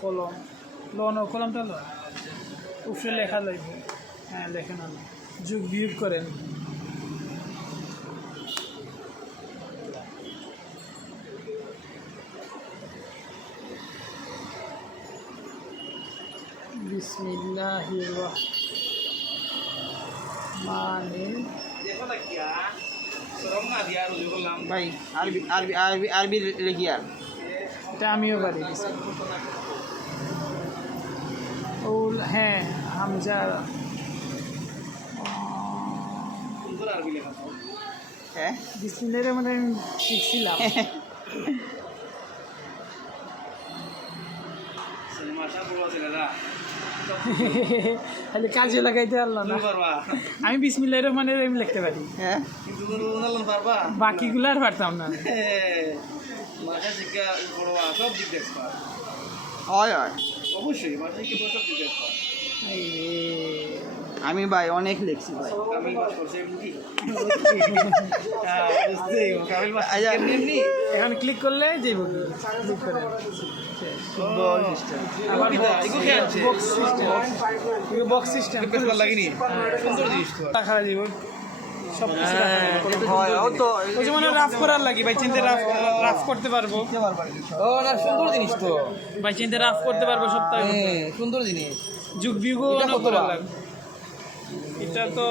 কলম লন কলমটা লন উপরে লেখা লাগবে। হ্যাঁ লেখেন না, যুগ বিয়োগ করেন। বিসমিল্লাহির রহমানির ভাই আরবি আরবি আরবি আরবি লিখি আর এটা আমিও পারি। ও হ্যাঁ হামজা হ্যাঁ বিসমিল্লাহির মানে আমি শিখছিলাম। তাহলে কাজে লাগাইতে পারলো না। আমি বিসমিল্লাহির রহমানির রহিম লিখতে পারি, হ্যাঁ বাকিগুলো আর পারতাম না। হয় হয় অবশ্যই আমি ভাই অনেক লিখছি ভাই। এখন ক্লিক করলে যাইব, ক্লিক করে ফুটবল সিস্টেম আবার বক্স সিস্টেম লাগেনি সুন্দর জিনিস তো রাখা যাইব সব কিছু হয় ও তো ওই যে মানে রাফ করার লাগে ভাই, চিন্তা রাফ করতে পারবো। ও না সুন্দর জিনিস তো ভাই চিন্তা রাফ করতে পারবো সপ্তাহে। সুন্দর জিনিস যুগ বিয়োগ করার লাগে। এটা তো